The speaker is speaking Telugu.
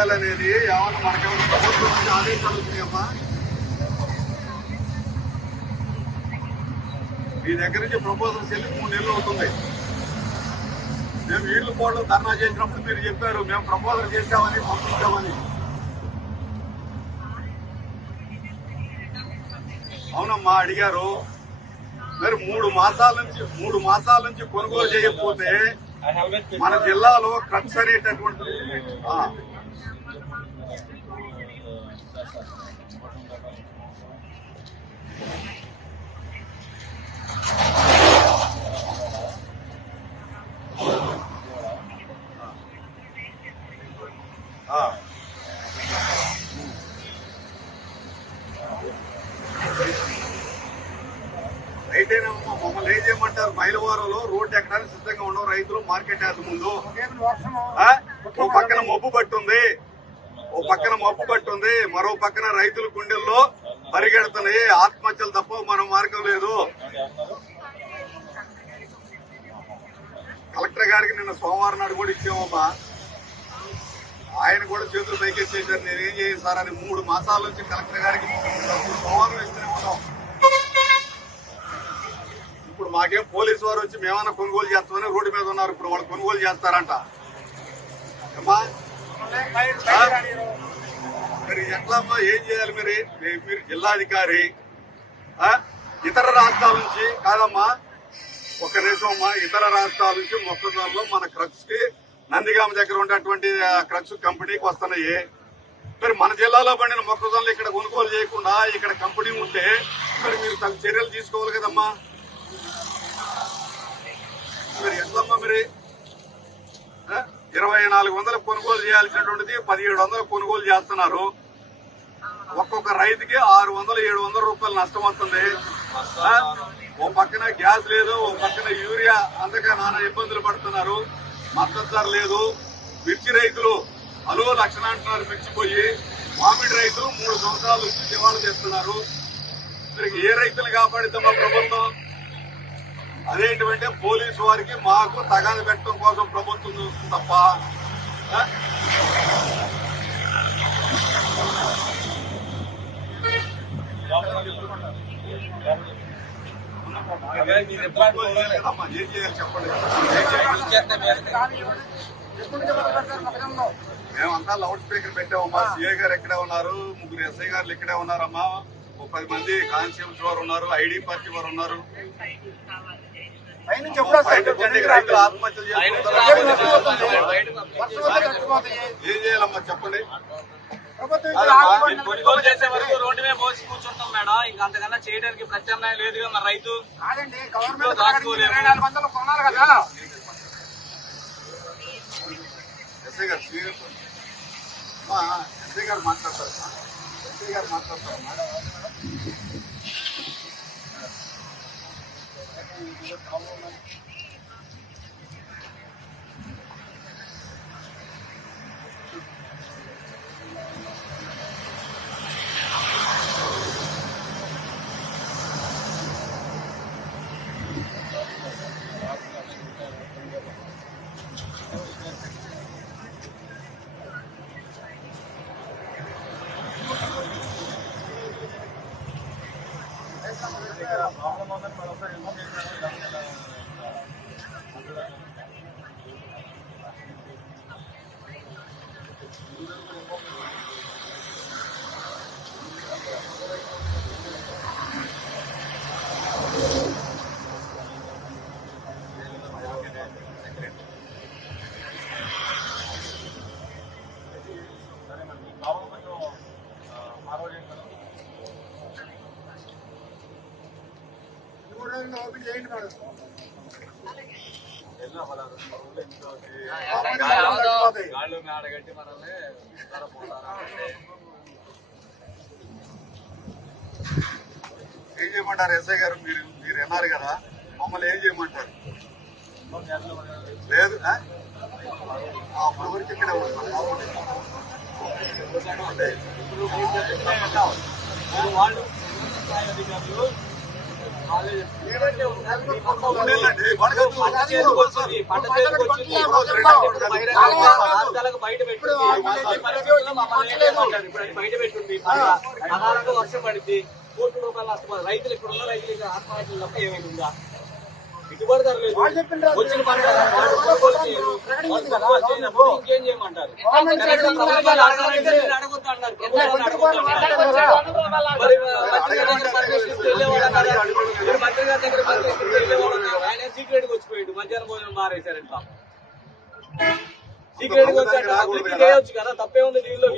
అనేది ఏమన్నా మనకేమైనా ప్రభుత్వం నుంచి ఆదేశాలు వచ్చినాయమ్మా? మీ దగ్గర నుంచి ప్రపోజల్స్ వెళ్ళి 3 నెలలు అవుతుంది. మేము వీళ్ళు కోళ్ళు ధర్నా చేసినప్పుడు మీరు చెప్పారు మేము ప్రపోజల్ చేశామని పంపించామని. అవునమ్మా అడిగారు. మరి 3 మాసాల నుంచి కొనుగోలు చేయకపోతే మన జిల్లాలో క్రక్స్ అనేటటువంటి రైతేనమ్మా మమ్మల్ని ఏం చేయమంటారు? మైలవరంలో రోడ్డు ఎక్కడానికి సిద్ధంగా ఉండవు రైతులు. మార్కెట్ యార్డ్ ముందు ఓ పక్కన మబ్బు పట్టుంది, మరో పక్కన రైతుల గుండెల్లో పరిగెడుతున్నాయి. ఆత్మహత్యలు తప్ప మరో మార్గం లేదు. కలెక్టర్ గారికి నిన్న సోమవారం నాడు కూడా ఇచ్చామమ్మా. ఆయన కూడా చేతులు పైకెత్తేసారు. నేనేం చేయను సార్ అని 3 మాసాల నుంచి కలెక్టర్ గారికి సోమవారం ఇస్తూనే ఉన్నాం. ఇప్పుడు మాకేం పోలీసు వారు వచ్చి మేమన్నా కొనుగోలు చేస్తామని రోడ్డు మీద ఉన్నారు. ఇప్పుడు వాళ్ళు కొనుగోలు చేస్తారంట. మరి ఎట్లమ్మా ఏం చేయాలి? మీరు జిల్లాధికారి ఇతర రాష్ట్రాల నుంచి కాదమ్మా, ఒక్క నిమిషం అమ్మా, ఇతర రాష్ట్రాల నుంచి మొక్కజొన్నలో మన క్రక్స్ కి నందిగామ దగ్గర ఉన్నటువంటి క్రక్స్ కంపెనీకి వస్తున్నాయి. మరి మన జిల్లాలో పండిన మొక్కజొన్నలు ఇక్కడ కొనుగోలు చేయకుండా ఇక్కడ కంపెనీ ఉంటే మరి మీరు తగు చర్యలు తీసుకోవాలి కదమ్మా. మరి ఎట్లమ్మా? మరి 2400 కొనుగోలు చేయాల్సినటువంటిది 1700 కొనుగోలు చేస్తున్నారు. ఒక్కొక్క రైతుకి 600-700 రూపాయలు నష్టం వస్తుంది. ఓ పక్కన గ్యాస్ లేదు, ఓ పక్కన యూరియా అందక నానా ఇబ్బందులు పడుతున్నారు. మద్దతు ధర లేదు. మిర్చి రైతులు అలో లక్షణ అంటున్నారు. మిర్చిపోయి మామిడి రైతులు 3 సంవత్సరాలు దివాళా చేస్తున్నారు. మరి ఏ రైతులు కాపాడిద్దామా ప్రభుత్వం? అదేంటంటే పోలీసు వారికి మాకు తగాదు పెట్టడం కోసం ప్రభుత్వం చూస్తుంది తప్ప ఏం చేయాలి చెప్పండి. మేమంతా లౌడ్ స్పీకర్ పెట్టామమ్మా. సిఐ గారు ఇక్కడే ఉన్నారు, 3 ఎస్ఐ గారు ఇక్కడే ఉన్నారమ్మా. 10 మంది కానిస్టేబుల్స్ వారు ఉన్నారు, ఐడి పార్టీ వారు ఉన్నారు. రైతులు ఆత్మహత్యలు ఏం చేయాలమ్మా చెప్పండి. కొనుగోలు చేసే వరకు రోడ్డు మీద పోసి కూర్చుంటాం మేడం. ఇంకా అంతకన్నా చేయడానికి ప్రత్యామ్నాయం లేదు కదా. మన రైతు ఎస్ఐ గారు మాట్లాడతారు. ఓపెన్ చేయండి మేడం. ఏం చేయమంటారు ఎస్ఐ గారు? మీరు అన్నారు కదా, మమ్మల్ని ఏం చేయమంటారు? లేదు అప్పుడు వరకు ఇక్కడే వాళ్ళు ఉండేళ్ళండి. వడగట్టు పంట చేతికి వచ్చింది బహిరంగ బయట పెట్టుకుంది ఈ పరిస్థితుల్లో మమ్మల్ని ఏం చేయమంటారు? ఇప్పుడు అది బయట పెట్టుంది అకాలంగా వర్షం పడింది, కోట్ల రూపాయలు నష్టపోతుంది. రైతులు ఇక్కడ ఉన్న రైతులు ఆత్మహత్యలు తప్ప ఏమైనా ఉందా? గిట్టుబాటు ధర లేదు. వచ్చిన పంట కొనుగోలు చేయరు. కొనుగోలు చేయనప్పుడు ఇంకేం చేయమంటారు? ప్రభుత్వాలు అడగాలంటే నేను అడగొద్దు అన్నారు. ప్రభుత్వాలు అడగొద్దు అన్నారు. మరి మంత్రి గారి దగ్గర పర్మిషన్ వెళ్ళేవాడు అన్నారు. మీరు మంత్రి గారి దగ్గర పర్మిషన్ వెళ్ళేవాడు అన్నారు. ఆయన సీక్రెట్ గా వచ్చిపోయాడు. మధ్యాహ్నం భోజనం మారేశారు ఇట్లా సీక్రెట్ గా వచ్చాడు. చేయొచ్చు కదా, తప్పే ఉంది దీనిలో.